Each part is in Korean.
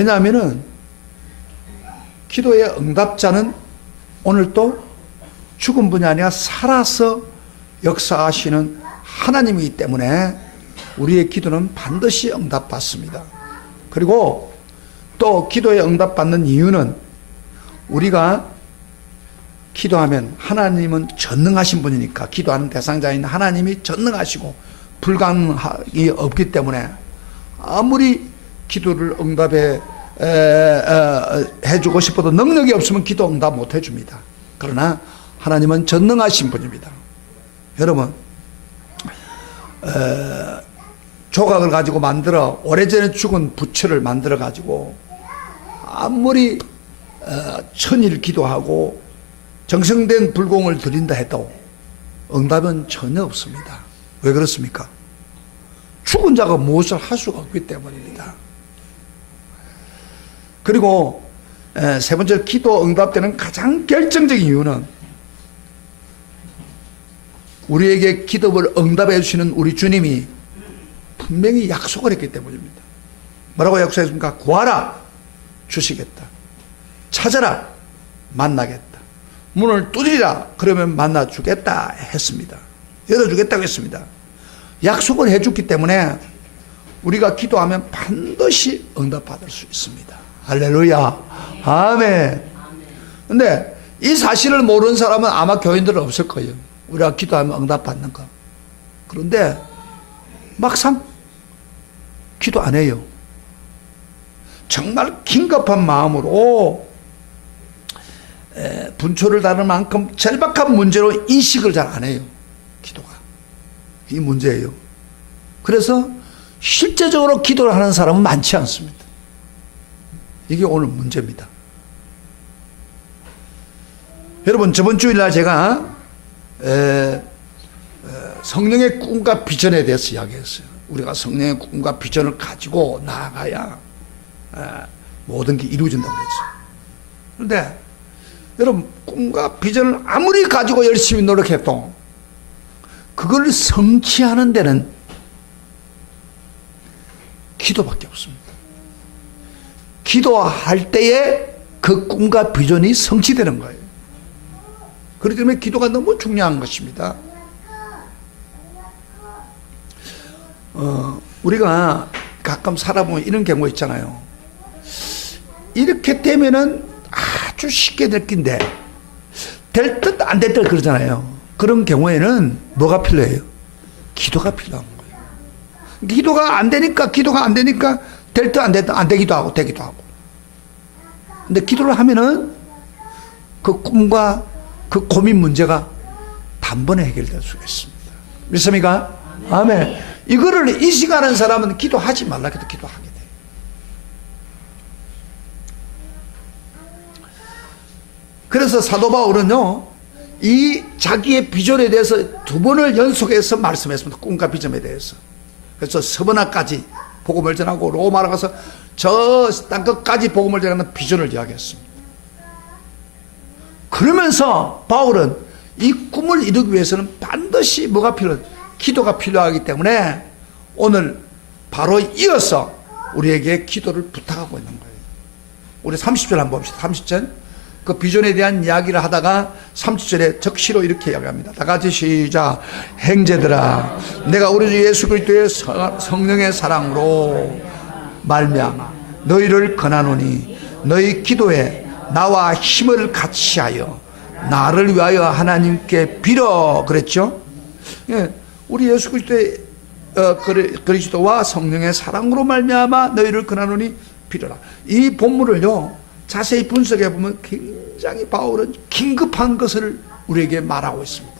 왜냐하면은 기도의 응답자는 오늘 또 죽은 분이 아니라 살아서 역사하시는 하나님이기 때문에 우리의 기도는 반드시 응답받습니다. 그리고 또 기도에 응답받는 이유는 우리가 기도하면 하나님은 전능하신 분이니까, 기도하는 대상자인 하나님이 전능하시고 불가능이 없기 때문에 아무리 기도를 응답해 해주고 싶어도 능력이 없으면 기도 응답 못 해줍니다. 그러나 하나님은 전능하신 분입니다. 여러분, 조각을 가지고 만들어 오래전에 죽은 부처를 만들어 가지고 아무리 천일 기도하고 정성된 불공을 드린다 해도 응답은 전혀 없습니다. 왜 그렇습니까? 죽은 자가 무엇을 할 수가 없기 때문입니다. 그리고 세 번째, 기도 응답되는 가장 결정적인 이유는 우리에게 기도를 응답해 주시는 우리 주님이 분명히 약속을 했기 때문입니다. 뭐라고 약속했습니까? 구하라, 주시겠다. 찾아라, 만나겠다. 문을 두드리라, 그러면 만나주겠다 했습니다. 열어주겠다고 했습니다. 약속을 해줬기 때문에 우리가 기도하면 반드시 응답받을 수 있습니다. 할렐루야, 아멘. 근데 이 사실을 모르는 사람은 아마 교인들은 없을 거예요. 우리가 기도하면 응답받는 거. 그런데 막상 기도 안 해요. 정말 긴급한 마음으로 분초를 다룰 만큼 절박한 문제로 인식을 잘 안 해요. 기도가. 이 문제예요. 그래서 실제적으로 기도를 하는 사람은 많지 않습니다. 이게 오늘 문제입니다. 여러분, 저번 주일날 제가 성령의 꿈과 비전에 대해서 이야기했어요. 우리가 성령의 꿈과 비전을 가지고 나아가야 모든 게 이루어진다고 그랬어요. 그런데 여러분, 꿈과 비전을 아무리 가지고 열심히 노력해도 그걸 성취하는 데는 기도밖에 없습니다. 기도할 때에 그 꿈과 비전이 성취되는 거예요. 그렇기 때문에 기도가 너무 중요한 것입니다. 우리가 가끔 살아보면 이런 경우 있잖아요. 이렇게 되면은 아주 쉽게 될 긴데 될 듯 안 될 듯 그러잖아요. 그런 경우에는 뭐가 필요해요? 기도가 필요한 거예요. 기도가 안 되니까 될 듯 안 될 듯 안 되기도 하고 되기도 하고. 근데 기도를 하면은 그 꿈과 그 고민 문제가 단번에 해결될 수가 있습니다. 믿습니까? 아멘. 이거를 인식하는 사람은 기도하지 말라 해도 기도하게 돼요. 그래서 사도 바울은요, 이 자기의 비전에 대해서 2번을 연속해서 말씀했습니다. 꿈과 비전에 대해서. 그래서 서번화까지 복음을 전하고 로마로 가서 저 땅끝까지 복음을 전하는 비전을 이야기했습니다. 그러면서 바울은 이 꿈을 이루기 위해서는 반드시 뭐가 필요해요? 기도가 필요하기 때문에 오늘 바로 이어서 우리에게 기도를 부탁하고 있는 거예요. 우리 30절 한번 봅시다. 30절. 그 비전에 대한 이야기를 하다가 30절에 적시로 이렇게 이야기합니다. 다 같이 시작. 형제들아, 내가 우리 주 예수 그리스도의 성령의 사랑으로 말미암아 너희를 권하노니 너희 기도에 나와 힘을 같이 하여 나를 위하여 하나님께 빌어 그랬죠. 예, 우리 예수 그리스도의 그리스도와 성령의 사랑으로 말미암아 너희를 권하노니 빌어라. 이 본문을요 자세히 분석해 보면 굉장히 바울은 긴급한 것을 우리에게 말하고 있습니다.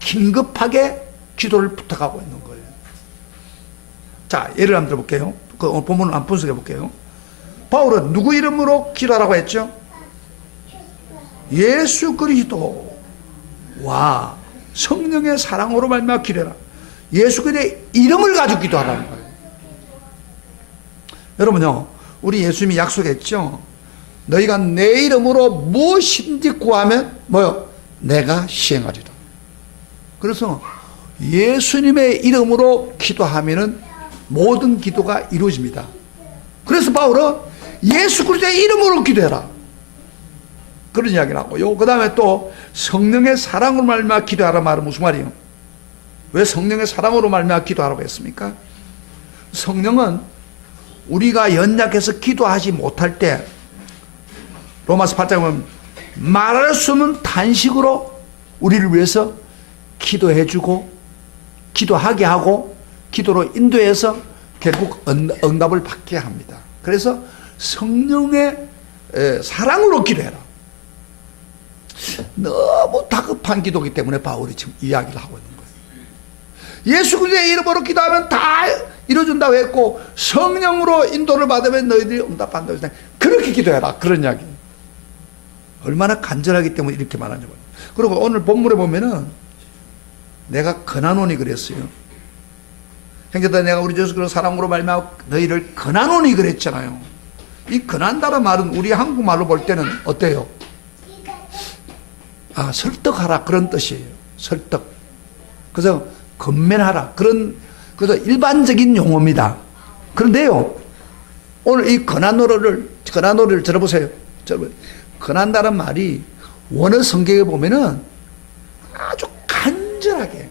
긴급하게 기도를 부탁하고 있는 거예요. 자, 예를 한번 들어볼게요. 그 본문을 한번 분석해 볼게요. 바울은 누구 이름으로 기도하라고 했죠? 예수 그리스도와 성령의 사랑으로 말미암아 기도해라. 예수 그리스도의 이름을 가지고 기도하라는 거예요. 여러분요, 우리 예수님이 약속했죠? 너희가 내 이름으로 무엇인지 구하면 뭐요? 내가 시행하리라. 그래서 예수님의 이름으로 기도하면은 모든 기도가 이루어집니다. 그래서 바울은 예수 그리스도의 이름으로 기도해라, 그런 이야기를 하고요. 그 다음에 또 성령의 사랑으로 말미암아 기도하라 말은 무슨 말이에요? 왜 성령의 사랑으로 말미암아 기도하라고 했습니까? 성령은 우리가 연약해서 기도하지 못할 때 로마서 8장에 보면 말할 수 없는 탄식으로 우리를 위해서 기도해주고 기도하게 하고 기도로 인도해서 결국 응답을 받게 합니다. 그래서 성령의 사랑으로 기도해라. 너무 다급한 기도이기 때문에 바울이 지금 이야기를 하고 있는 거예요. 예수 그리스도의 이름으로 기도하면 다 이루어준다고 했고 성령으로 인도를 받으면 너희들이 응답한다고 했어요. 그렇게 기도해라, 그런 이야기. 얼마나 간절하기 때문에 이렇게 말하는지 몰라요. 그리고 오늘 본문에 보면은 내가 권하노니 그랬어요. 형제들, 내가 우리 예수 그리스도 사랑으로 말미암아 너희를 권하노니 그랬잖아요. 이 권한다는 말은 우리 한국말로 볼 때는 어때요? 아, 설득하라, 그런 뜻이에요. 설득. 그래서 건면하라, 그래서 일반적인 용어입니다. 그런데요, 오늘 이 권한노래를 들어보세요. 권한다는 말이 원어 성경에 보면은 아주 간절하게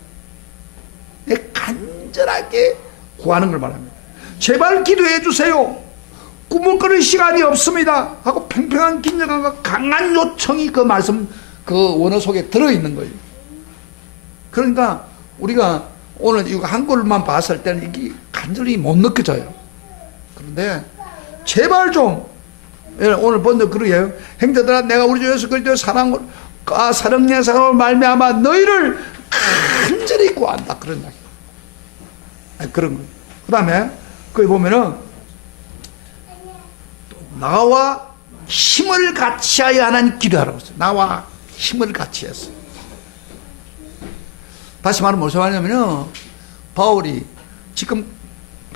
구하는 걸 말합니다. 제발 기도해 주세요. 꿈을 꾸는 시간이 없습니다 하고 팽팽한 긴장감과 강한 요청이 그 말씀, 그 원어 속에 들어있는 거예요. 그러니까 우리가 오늘 이거 한글만 봤을 때는 이게 간절히 못 느껴져요. 그런데 제발 좀, 오늘 본적 그러게요. 형제들아, 내가 우리 주 예수 그리스도의 사랑의 사랑으로 말미암아 너희를 간절히 구한다, 그런 이야기. 그런 거예요. 그 다음에 거기 보면은 나와 힘을 같이하여 하나님 기도하라고 했어요. 나와 힘을 같이 했어요. 다시 말하면 무슨 말이냐면요, 바울이 지금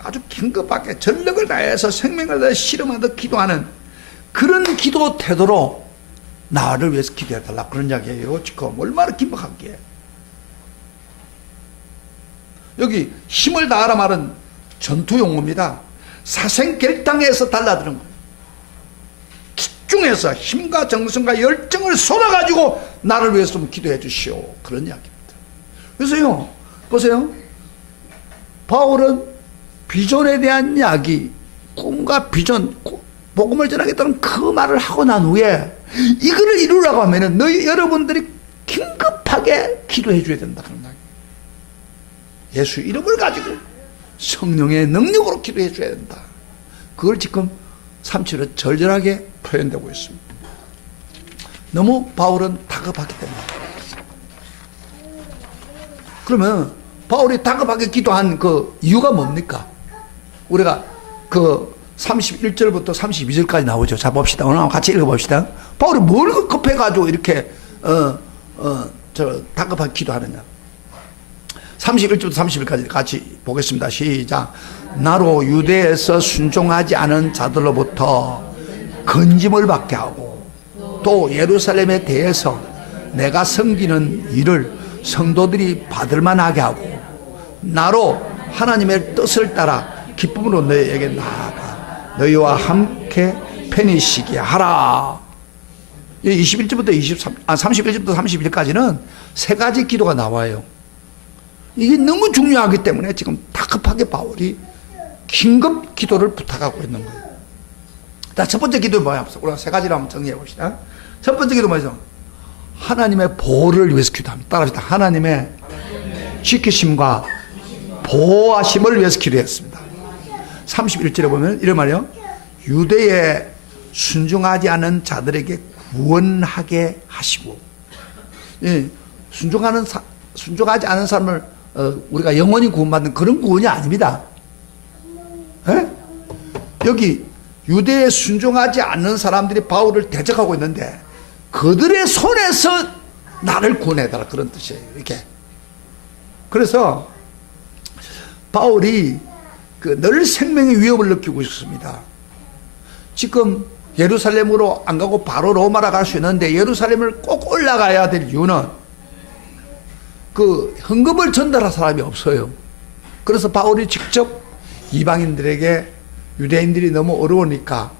아주 긴급하게 전력을 다해서 생명을 다해 실험하듯 기도하는 그런 기도 태도로 나를 위해서 기도해달라, 그런 이야기예요. 지금 얼마나 긴박하기에. 여기 힘을 다하라 말은 전투 용어입니다. 사생결단에서 달라드는 거예요. 집중해서 힘과 정성과 열정을 쏟아가지고 나를 위해서 좀 기도해 주시오, 그런 이야기입니다. 그래서요, 보세요. 바울은 비전에 대한 이야기, 꿈과 비전, 복음을 전하겠다는 그 말을 하고 난 후에 이거를 이루려고 하면은 여러분들이 긴급하게 기도해 줘야 된다, 그런 이야기. 예수 이름을 가지고 성령의 능력으로 기도해 줘야 된다. 그걸 지금 3절에 절절하게 표현되고 있습니다. 너무 바울은 다급하기 때문에. 그러면 바울이 다급하게 기도한 그 이유가 뭡니까? 우리가 그 31절부터 32절까지 나오죠. 자, 봅시다. 오늘 같이 읽어봅시다. 바울이 뭘 급해가지고 이렇게 다급하게 기도하느냐. 31절부터 30절까지 같이 보겠습니다. 시작. 나로 유대에서 순종하지 않은 자들로부터 건짐을 받게 하고 또 예루살렘에 대해서 내가 섬기는 일을 성도들이 받을 만하게 하고 나로 하나님의 뜻을 따라 기쁨으로 너희에게 나아가 너희와 함께 편히 쉬게 하라. 21절부터 31절부터 32절까지는 세 가지 기도가 나와요. 이게 너무 중요하기 때문에 지금 다급하게 바울이 긴급 기도를 부탁하고 있는 거예요. 자, 첫 번째 기도는 뭐야? 우리가 세 가지를 한번 정리해 봅시다. 첫 번째 기도 뭐죠? 하나님의 보호를 위해서 기도합니다. 따라합시다. 하나님의 지키심과 보호하심을 위해서 기도했습니다. 31절에 보면 이런 말이요. 유대에 순종하지 않은 자들에게 구원하게 하시고, 순종하지 않은 사람을 우리가 영원히 구원받는 그런 구원이 아닙니다. 에? 여기 유대에 순종하지 않는 사람들이 바울을 대적하고 있는데 그들의 손에서 나를 구원해달라, 그런 뜻이에요. 이렇게. 그래서 바울이 늘 생명의 위협을 느끼고 있습니다. 지금 예루살렘으로 안 가고 바로 로마로 갈 수 있는데 예루살렘을 꼭 올라가야 될 이유는 그 헌금을 전달할 사람이 없어요. 그래서 바울이 직접 이방인들에게 유대인들이 너무 어려우니까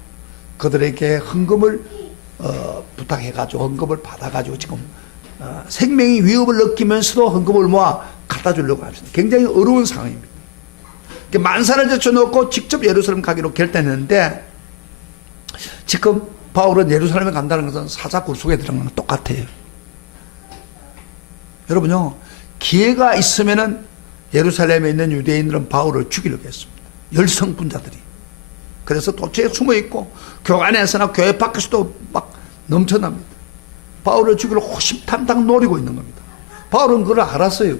그들에게 헌금을 부탁해가지고 헌금을 받아가지고 지금 생명이 위협을 느끼면서도 헌금을 모아 갖다 주려고 합니다. 굉장히 어려운 상황입니다. 만사를 제쳐놓고 직접 예루살렘 가기로 결단했는데 지금 바울은 예루살렘에 간다는 것은 사자 굴속에 들어가는 건 똑같아요. 여러분요, 기회가 있으면은 예루살렘에 있는 유대인들은 바울을 죽이려고 했습니다. 열성분자들이. 그래서 도처에 숨어 있고 교회 안에서나 교회 밖에서도 막 넘쳐납니다. 바울을 죽이려 호심탐탐 노리고 있는 겁니다. 바울은 그걸 알았어요.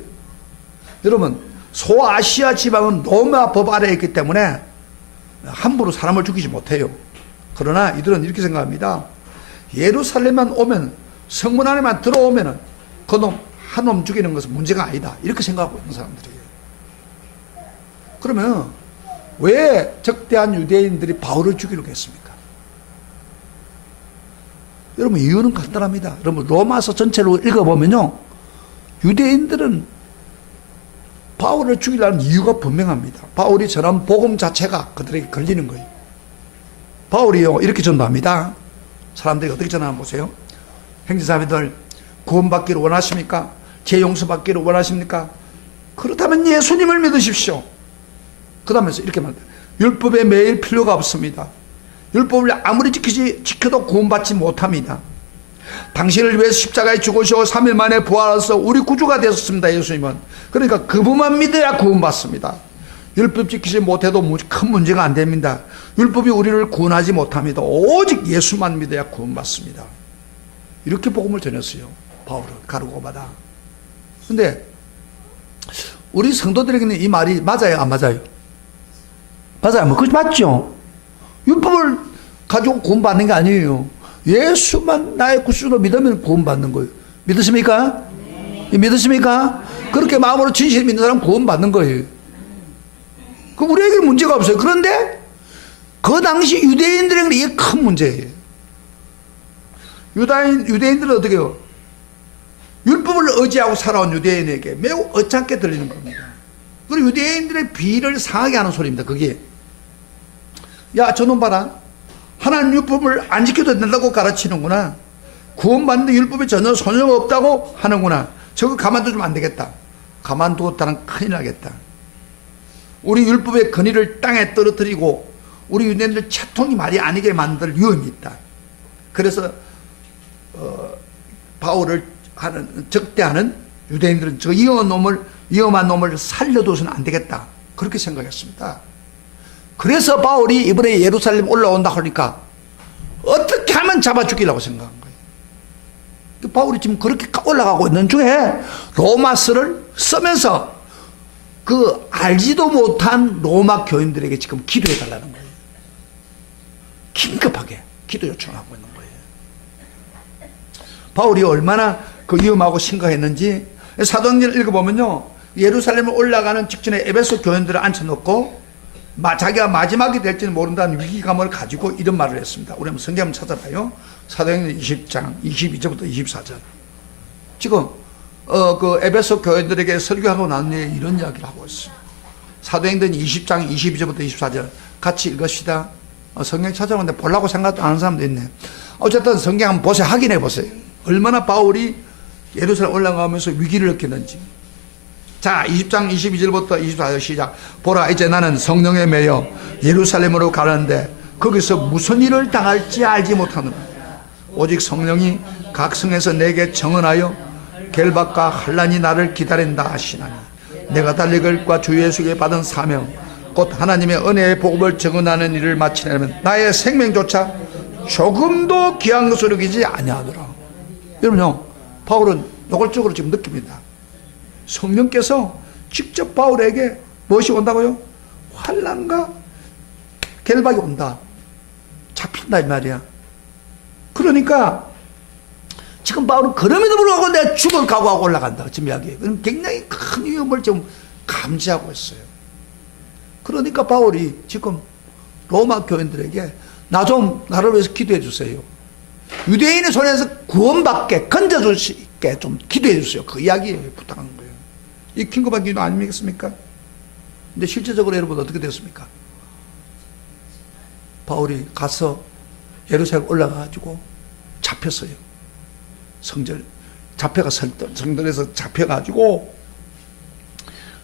여러분, 소아시아 지방은 로마 법 아래에 있기 때문에 함부로 사람을 죽이지 못해요. 그러나 이들은 이렇게 생각합니다. 예루살렘만 오면, 성문 안에만 들어오면 그놈 한 놈 죽이는 것은 문제가 아니다, 이렇게 생각하고 있는 사람들이에요. 그러면 왜 적대한 유대인들이 바울을 죽이려고 했습니까? 여러분, 이유는 간단합니다. 여러분, 로마서 전체로 읽어보면요, 유대인들은 바울을 죽이려는 이유가 분명합니다. 바울이 전한 복음 자체가 그들에게 걸리는 거예요. 바울이요, 이렇게 전도합니다. 사람들이 어떻게 전하나 보세요. 형제자매들, 구원받기를 원하십니까? 죄 용서받기를 원하십니까? 그렇다면 예수님을 믿으십시오. 그 다음에서 이렇게 말합니다. 율법에 매일 필요가 없습니다. 율법을 아무리 지켜도 구원받지 못합니다. 당신을 위해서 십자가에 죽으시고 3일 만에 부활해서 우리 구주가 되셨습니다. 예수님은. 그러니까 그분만 믿어야 구원받습니다. 율법 지키지 못해도 큰 문제가 안 됩니다. 율법이 우리를 구원하지 못합니다. 오직 예수만 믿어야 구원받습니다. 이렇게 복음을 전했어요, 바울은 가르고마다. 근데 우리 성도들에게는 이 말이 맞아요, 안 맞아요? 맞아요. 뭐 그것이 맞죠? 율법을 가지고 구원받는 게 아니에요. 예수만 나의 구주로 믿으면 구원받는 거예요. 믿으십니까? 네. 믿으십니까? 그렇게 마음으로 진실히 믿는 사람은 구원받는 거예요. 그럼 우리에게는 문제가 없어요. 그런데 그 당시 유대인들에게는 이게 큰 문제예요. 유대인들은 어떻게 해요? 율법을 의지하고 살아온 유대인에게 매우 어창게 들리는 겁니다. 그리고 유대인들의 비를 상하게 하는 소리입니다. 그게, 야, 저놈 봐라, 하나님 율법을 안 지켜도 된다고 가르치는구나. 구원받는데 율법에 전혀 소용없다고 하는구나. 저거 가만두면 안 되겠다. 가만두었다는 큰일 나겠다. 우리 율법의 근위를 땅에 떨어뜨리고 우리 유대인들 채통이 말이 아니게 만들 위험이 있다. 그래서 바울을 적대하는 유대인들은 저 위험한 놈을 살려둬서는 안 되겠다, 그렇게 생각했습니다. 그래서 바울이 이번에 예루살렘 올라온다 하니까 어떻게 하면 잡아 죽이려고 생각한 거예요. 바울이 지금 그렇게 올라가고 있는 중에 로마서를 쓰면서 그 알지도 못한 로마 교인들에게 지금 기도해 달라는 거예요. 긴급하게 기도 요청하고 있는 거예요. 바울이 얼마나 그 위험하고 심각했는지 사도행전을 읽어보면요, 예루살렘을 올라가는 직전에 에베소 교인들을 앉혀놓고 자기가 마지막이 될지는 모른다는 위기감을 가지고 이런 말을 했습니다. 우리 한번 성경 한번 찾아봐요. 사도행전 20장 22절부터 24절. 지금 그 에베소 교인들에게 설교하고 난 뒤에 이런 이야기를 하고 있어요. 사도행전 20장 22절부터 24절 같이 읽읍시다. 성경 찾아오는데 보려고 생각도 안 하는 사람도 있네. 어쨌든 성경 한번 보세요. 확인해 보세요. 얼마나 바울이 예루살렘 올라가면서 위기를 느꼈는지. 자, 20장 22절부터 24절 시작. 보라, 이제 나는 성령에 매여 예루살렘으로 가는데 거기서 무슨 일을 당할지 알지 못하노라. 오직 성령이 각 성에서 내게 정언하여 결박과 환난이 나를 기다린다 하시나니 내가 달리 그것과 주 예수께 받은 사명 곧 하나님의 은혜의 복음을 증언하는 일을 마치려면 나의 생명조차 조금도 귀한 것으로 여기지 아니하더라. 여러분요, 바울은 노골적으로 지금 느낍니다. 성령께서 직접 바울에게 무엇이 온다고요? 환난과 결박이 온다. 잡힌다 이 말이야. 그러니까 지금 바울은 그럼에도 불구하고 내가 죽을 각오하고 올라간다, 지금 이야기해요. 굉장히 큰 위험을 좀 감지하고 있어요. 그러니까 바울이 지금 로마 교인들에게 나를 위해서 기도해 주세요. 유대인의 손에서 구원받게 건져줄 수 있게 좀 기도해 주세요. 그 이야기예요. 부탁하는 거예요. 이 긴급한 기도 아니겠습니까? 근데 실제적으로 여러분 어떻게 됐습니까? 바울이 가서 예루살렘 올라가가지고 잡혔어요. 성전 잡혀가 성전에서 잡혀가지고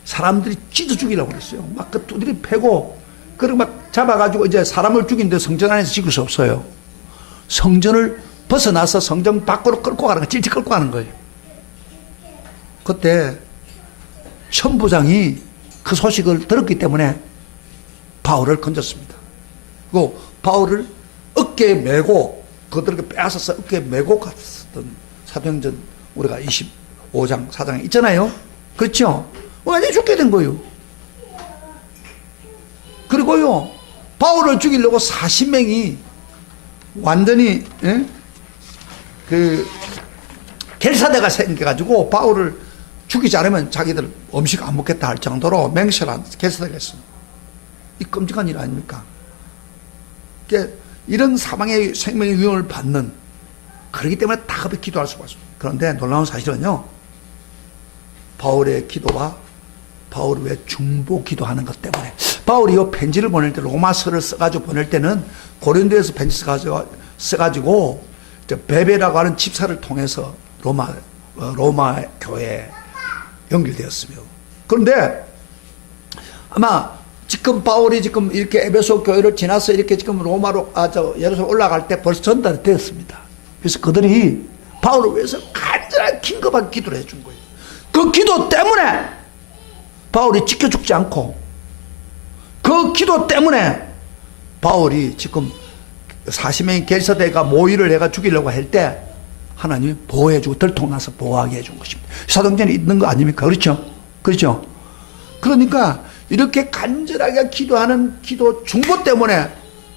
사람들이 찢어 죽이려고 그랬어요. 막 그 두드리 패고 그리고 막 잡아가지고 이제 사람을 죽이는데 성전 안에서 죽일 수 없어요. 성전을 벗어나서 성전 밖으로 끌고 가는 거, 찔찔 끌고 가는 거예요. 그때 천부장이 그 소식을 들었기 때문에 바울을 건졌습니다. 그리고 바울을 어깨에 메고 그들에게 빼앗아서 어깨에 메고 갔었던 사도행전 우리가 25장 4장에 있잖아요. 그렇죠? 완전히 죽게 된 거예요. 그리고요 바울을 죽이려고 40명이 완전히 그 결사대가 생겨가지고 바울을 죽이지 않으면 자기들 음식 안 먹겠다 할 정도로 맹세한 결사대가 있습니다. 이 끔찍한 일 아닙니까? 그러니까 이런 사망의 생명의 위험을 받는, 그렇기 때문에 다급히 기도할 수가 없습니다. 그런데 놀라운 사실은요, 바울의 기도와 바울이 왜 중보 기도하는 것 때문에, 바울이 이 편지를 보낼 때, 로마서를 써가지고 보낼 때는 고린도에서 편지 써가지고 베베라고 하는 집사를 통해서 로마 교회에 연결되었으며, 그런데 아마 지금 바울이 지금 이렇게 에베소 교회를 지나서 이렇게 지금 로마로 예루살렘 올라갈 때 벌써 전달이 되었습니다. 그래서 그들이 바울을 위해서 간절하게 긴급하게 기도를 해준 거예요. 그 기도 때문에 바울이 찢겨 죽지 않고, 그 기도 때문에 바울이 지금 40명의 결사대가 모의를 해가 죽이려고 할 때 하나님이 보호해주고 들통나서 보호하게 해준 것입니다. 사도행전에 있는 거 아닙니까? 그렇죠? 그렇죠? 그러니까 이렇게 간절하게 기도하는 기도 중보 때문에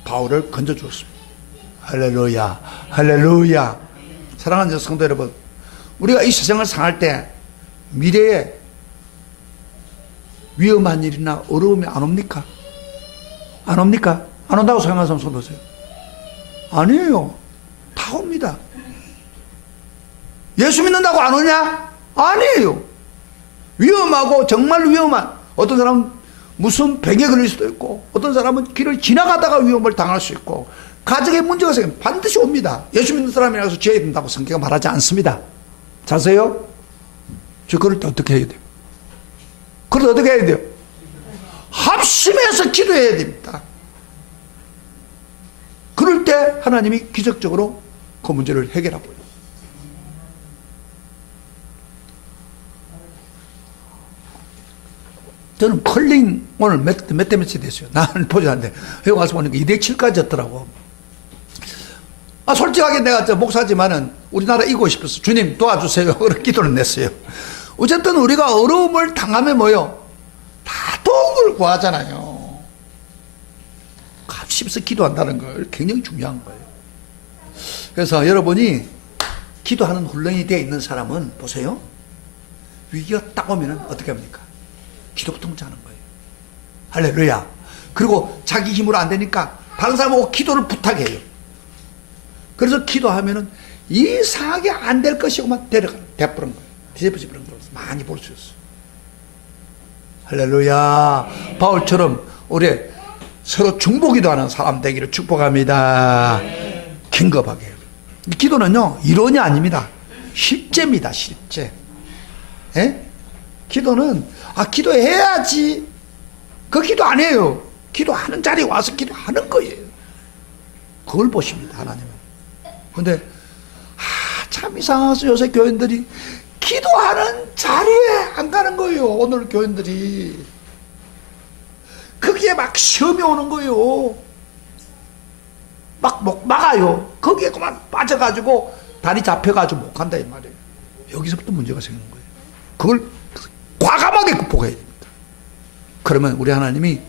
바울을 건져주었습니다. 할렐루야, 할렐루야. 사랑하는 성도 여러분, 우리가 이 세상을 살할 때 미래에 위험한 일이나 어려움이 안 옵니까? 안 옵니까? 안 온다고 생각하는 사람 손 드세요. 아니에요. 다 옵니다. 예수 믿는다고 안 오냐? 아니에요. 위험하고 정말 위험한, 어떤 사람은 무슨 병에 걸릴 수도 있고, 어떤 사람은 길을 지나가다가 위험을 당할 수 있고, 가정에 문제가 생기면 반드시 옵니다. 예수 믿는 사람이라서 지어야 된다고 성경은 말하지 않습니다. 자세요? 그럴 때 어떻게 해야 돼요? 그럴 때 어떻게 해야 돼요? 합심해서 기도해야 됩니다. 그럴 때 하나님이 기적적으로 그 문제를 해결하고요. 저는 컬링 오늘 몇 대 며칠 됐어요. 나는 보지 않는데 여기 와서 보니까 2대 7까지 였더라고. 솔직하게 내가 목사지만은 우리나라 이기고 싶었어. 주님 도와주세요. 그런 기도를 냈어요. 어쨌든 우리가 어려움을 당하면 뭐요? 다 도움을 구하잖아요. 합심해서 기도한다는 걸 굉장히 중요한 거예요. 그래서 여러분이 기도하는 훈련이 되어 있는 사람은 보세요. 위기가 딱 오면은 어떻게 합니까? 기도부터 먼저 하는 거예요. 할렐루야. 그리고 자기 힘으로 안 되니까 다른 사람하고 기도를 부탁해요. 그래서 기도하면은 이상하게 안 될 것이고만 돼버린 거예요. 뒤집어지는 걸 많이 볼 수 있어요. 할렐루야. 바울처럼 우리 서로 중보 기도하는 사람 되기를 축복합니다. 긴급하게. 기도는요, 이론이 아닙니다. 실제입니다, 실제. 예? 기도는, 기도해야지. 그 기도 안 해요. 기도하는 자리에 와서 기도하는 거예요. 그걸 보십니다, 하나님은. 근데, 참 이상해서 요새 교인들이 기도하는 자리에 안 가는 거예요. 오늘 교인들이. 거기에 막 시험이 오는 거예요. 막 막아요. 거기에 그만 빠져가지고 다리 잡혀가지고 못 간다 이 말이에요. 여기서부터 문제가 생기는 거예요. 그걸 과감하게 극복해야 됩니다. 그러면 우리 하나님이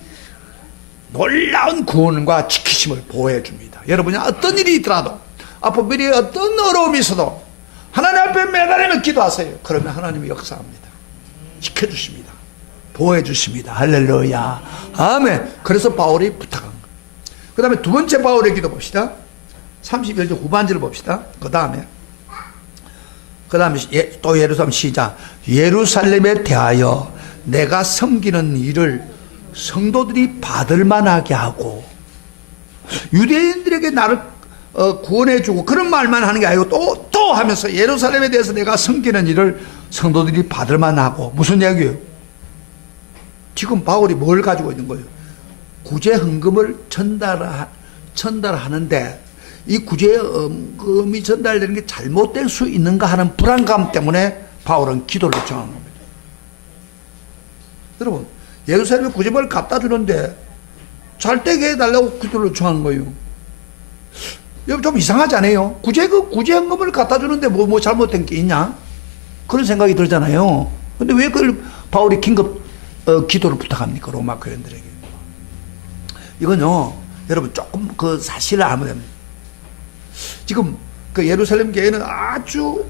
놀라운 구원과 지키심을 보호해 줍니다. 여러분이 어떤 일이 있더라도, 앞으로 미래에 어떤 어려움이 있어도 하나님 앞에 매달리면 기도하세요. 그러면 하나님이 역사합니다. 지켜주십니다. 보호해 주십니다. 할렐루야. 아멘. 그래서 바울이 부탁한 거예요. 그 다음에 두 번째 바울의 기도 봅시다. 31절 후반절을 봅시다. 그 다음에 또 예루살렘 시작. 예루살렘에 대하여 내가 섬기는 일을 성도들이 받을 만하게 하고, 유대인들에게 나를 구원해주고 그런 말만 하는 게 아니고 또 하면서 예루살렘에 대해서 내가 섬기는 일을 성도들이 받을 만하고. 무슨 이야기예요? 지금 바울이 뭘 가지고 있는 거예요? 구제 헌금을 전달하는데 이 구제 헌금이 전달되는 게 잘못될 수 있는가 하는 불안감 때문에 바울은 기도를 요청하는 겁니다. 여러분, 예루살렘에 구제물을 갖다 주는데 잘 되게 해달라고 기도를 요청하는 거예요. 여러분, 좀 이상하지 않아요? 구제 헌금을 갖다 주는데 뭐 잘못된 게 있냐? 그런 생각이 들잖아요. 근데 왜 그걸 바울이 긴급 기도를 부탁합니까? 로마 교인들에게. 이건요, 여러분, 조금 그 사실을 알면 됩니다. 지금 그 예루살렘 교회는 아주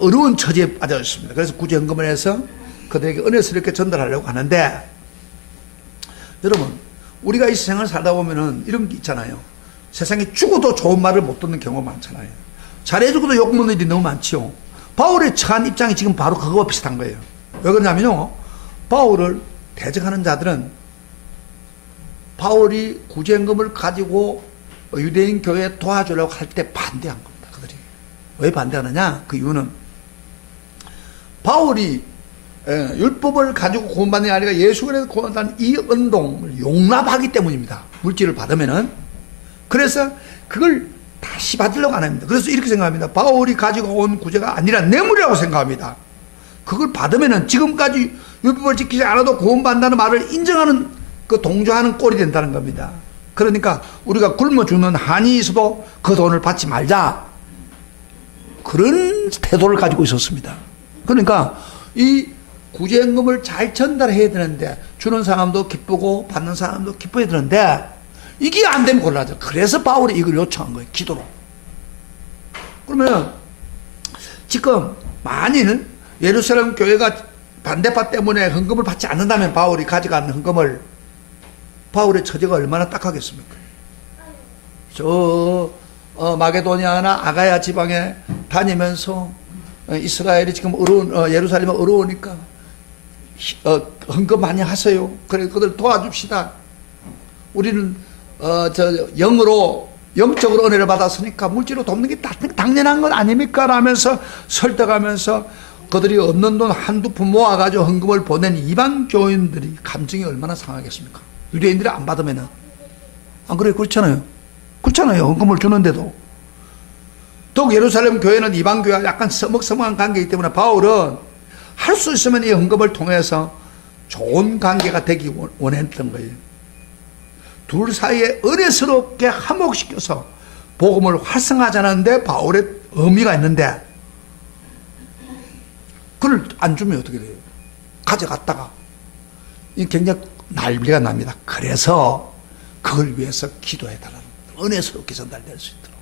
어려운 처지에 빠져 있습니다. 그래서 구제 헌금을 해서 그들에게 은혜스럽게 전달하려고 하는데, 여러분, 우리가 이 세상을 살다 보면은 이런 게 있잖아요. 세상에 죽어도 좋은 말을 못 듣는 경우가 많잖아요. 잘해주고도 욕 먹는 일이 너무 많지요. 바울의 처한 입장이 지금 바로 그거와 비슷한 거예요. 왜 그러냐면요, 바울을 대적하는 자들은 바울이 구제헌금을 가지고 유대인 교회에 도와주려고 할 때 반대한 겁니다. 그들이. 왜 반대하느냐? 그 이유는 바울이 율법을 가지고 구원받는 게 아니라 예수 그리스도 구원받는 이 운동을 용납하기 때문입니다. 물질을 받으면은. 그래서 그걸 다시 받으려고 안 합니다. 그래서 이렇게 생각합니다. 바울이 가지고 온 구제가 아니라 뇌물이라고 생각합니다. 그걸 받으면은 지금까지 율법을 지키지 않아도 구원받는다는 말을 인정하는, 동조하는 꼴이 된다는 겁니다. 그러니까 우리가 굶어 죽는 한이 있어도 그 돈을 받지 말자, 그런 태도를 가지고 있었습니다. 그러니까 이 구제헌금을 잘 전달해야 되는데, 주는 사람도 기쁘고 받는 사람도 기뻐야 되는데, 이게 안 되면 곤란하죠. 그래서 바울이 이걸 요청한 거예요. 기도로. 그러면 지금 만일 예루살렘 교회가 반대파 때문에 헌금을 받지 않는다면, 바울이 가져가는 헌금을, 바울의 처지가 얼마나 딱하겠습니까? 마게도니아나 아가야 지방에 다니면서 이스라엘이 지금 예루살렘이 어려우니까 헌금 많이 하세요. 그래, 그들 도와줍시다. 우리는 영적으로 은혜를 받았으니까 물질로 돕는 게 당연한 건 아닙니까? 라면서 설득하면서 그들이 없는 돈 한두 푼 모아가지고 헌금을 보낸 이방 교인들이 감정이 얼마나 상하겠습니까? 유대인들이 안 받으면은. 안 그래요? 그렇잖아요. 헌금을 주는데도. 더욱 예루살렘 교회는 이방 교회와 약간 서먹서먹한 관계이기 때문에 바울은 할 수 있으면 이 헌금을 통해서 좋은 관계가 되기 원했던 거예요. 둘 사이에 은혜스럽게 화목시켜서 복음을 활성화하자는데 바울의 의미가 있는데, 그걸 안 주면 어떻게 돼요? 가져갔다가 굉장히 난리가 납니다. 그래서 그걸 위해서 기도해달라는 거예요. 은혜스럽게 전달될 수 있도록.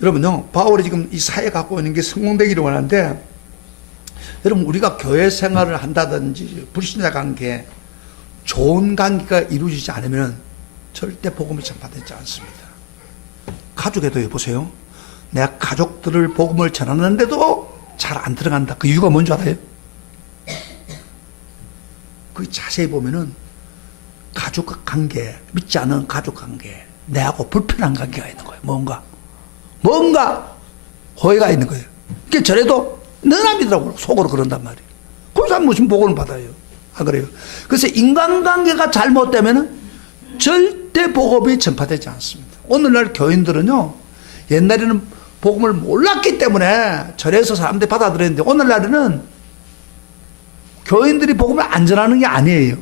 여러분요, 바울이 지금 이 사회에 갖고 있는 게 성공되기를 원하는데, 여러분, 우리가 교회 생활을 한다든지 불신자 관계, 좋은 관계가 이루어지지 않으면 절대 복음이 전파되지 않습니다. 가족에도 보세요. 내가 가족들을 복음을 전하는데도 잘 안 들어간다. 그 이유가 뭔지 알아요? 그 자세히 보면은 가족 관계, 믿지 않는 가족 관계, 내하고 불편한 관계가 있는 거예요. 뭔가 호의가 있는 거예요. 그게 저래도 넌 안 믿으라고 속으로 그런단 말이에요. 그 사람 무슨 복음을 받아요? 안 그래요? 그래서 인간관계가 잘못되면은 절대 복음이 전파되지 않습니다. 오늘날 교인들은요, 옛날에는 복음을 몰랐기 때문에 절에서 사람들이 받아들였는데, 오늘날에는 교인들이 복음을 안 전하는 게 아니에요.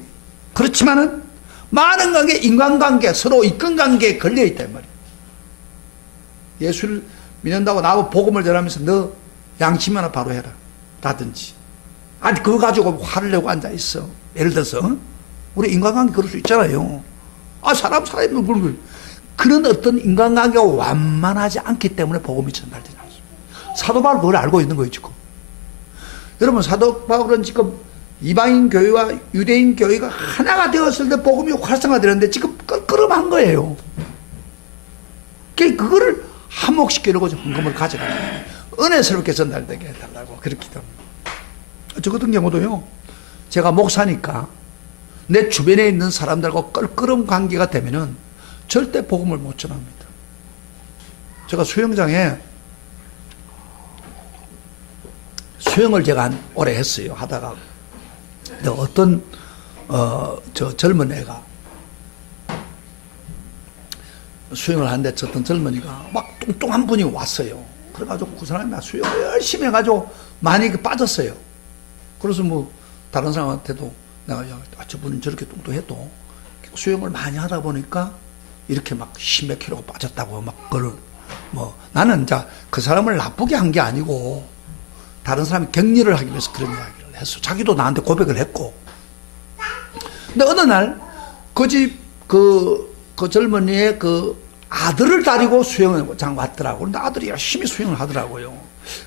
그렇지만은 많은 관계, 인간관계, 서로 이끈 관계에 걸려있단 말이에요. 예수를 믿는다고 나하고 복음을 전하면서 너 양심 하나 바로 해라 라든지, 아니 그거 가지고 화를 내고 앉아있어. 예를 들어서 우리 인간관계 그럴 수 있잖아요. 사람이 그런 어떤 인간관계가 완만하지 않기 때문에 복음이 전달되지 않습니다. 사도 바울은 그걸 알고 있는 거예요 지금. 여러분, 사도 바울은 지금 이방인 교회와 유대인 교회가 하나가 되었을 때 복음이 활성화되는데 지금 껄끄름한 거예요. 그거를 한몫시키려고 헌금을 가져가요. 은혜스럽게 전달되게 해달라고 그렇게 합니다. 저 같은 경우도요, 제가 목사니까 내 주변에 있는 사람들과 껄끄러운 관계가 되면은 절대 복음을 못 전합니다. 제가 수영장에 수영을 제가 오래 했어요. 하다가 어떤 저 젊은 애가 수영을 하는데 어떤 젊은이가 막 뚱뚱한 분이 왔어요. 그래가지고 그 사람이 수영을 열심히 해가지고 많이 빠졌어요. 그래서 뭐 다른 사람한테도 내가 저분은 저렇게 뚱뚱해도 수영을 많이 하다 보니까 이렇게 막 10몇 킬로가 빠졌다고 막 그걸 뭐 나는 이제 그 사람을 나쁘게 한 게 아니고 다른 사람이 격려를 하기 위해서 그런 이야기를 했어. 자기도 나한테 고백을 했고. 근데 어느 날 그 집 그 젊은이의 그 아들을 데리고 수영장 왔더라고. 근데 아들이 열심히 수영을 하더라고요.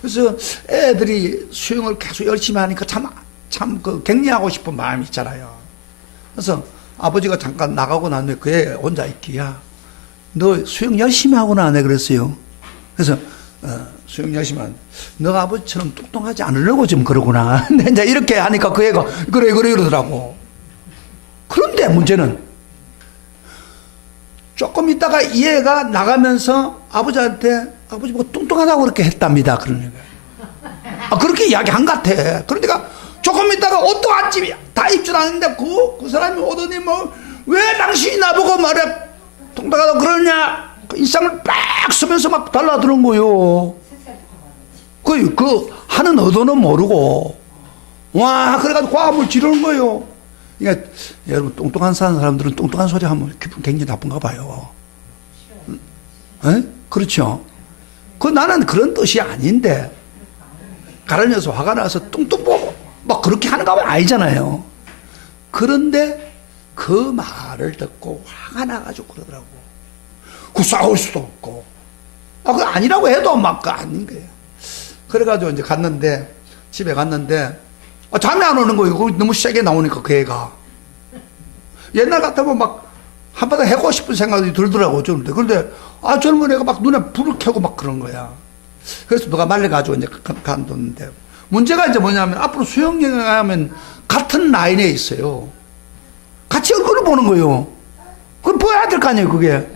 그래서 애들이 수영을 계속 열심히 하니까 참 그 격려하고 싶은 마음이 있잖아요. 그래서 아버지가 잠깐 나가고 난 후에 그 애 혼자 있기야. 너 수영 열심히 하구나, 안 해? 그랬어요. 그래서, 수영 열심히 하는, 너가 아버지처럼 뚱뚱하지 않으려고 지금 그러구나. 근데 이제 이렇게 하니까 그 애가, 그래, 이러더라고. 그런데 문제는, 조금 있다가 이 애가 나가면서 아버지한테, 아버지 뭐 뚱뚱하다고 그렇게 했답니다. 그러는 거야. 그렇게 이야기한 것 같아. 그러니까 조금 있다가 어떠한 집이 다 입주하는데 그 사람이 오더니 뭐, 왜 당신이 나보고 말해? 뚱뚱하다고 그러냐? 그 인상을 빡 쓰면서 막 달라드는 거요. 그 하는 의도는 모르고, 와, 그래가지고 과음을 지르는 거요. 그러니까 여러분, 뚱뚱한 사람들은 뚱뚱한 소리 하면 기분 굉장히 나쁜가 봐요. 에? 그렇죠? 나는 그런 뜻이 아닌데, 가라앉아서 화가 나서 뚱뚱 보고, 막 그렇게 하는 거 아니잖아요. 그런데 그 말을 듣고 화가 나가지고 그러더라고. 그 싸울 수도 없고. 그거 아니라고 해도 막 아닌 거예요. 그래가지고 이제 집에 갔는데, 잠이 안 오는 거예요. 너무 세게 나오니까 그 애가. 옛날 같으면 막 한바탕 해고 싶은 생각이 들더라고, 젊은데. 그런데, 젊은 애가 막 눈에 불을 켜고 막 그런 거야. 그래서 누가 말려가지고 이제 간뒀는데. 문제가 이제 뭐냐면, 앞으로 수영여행 하면 같은 라인에 있어요. 같이 얼굴을 보는 거예요. 그럼 보여야 될 거 아니에요, 그게.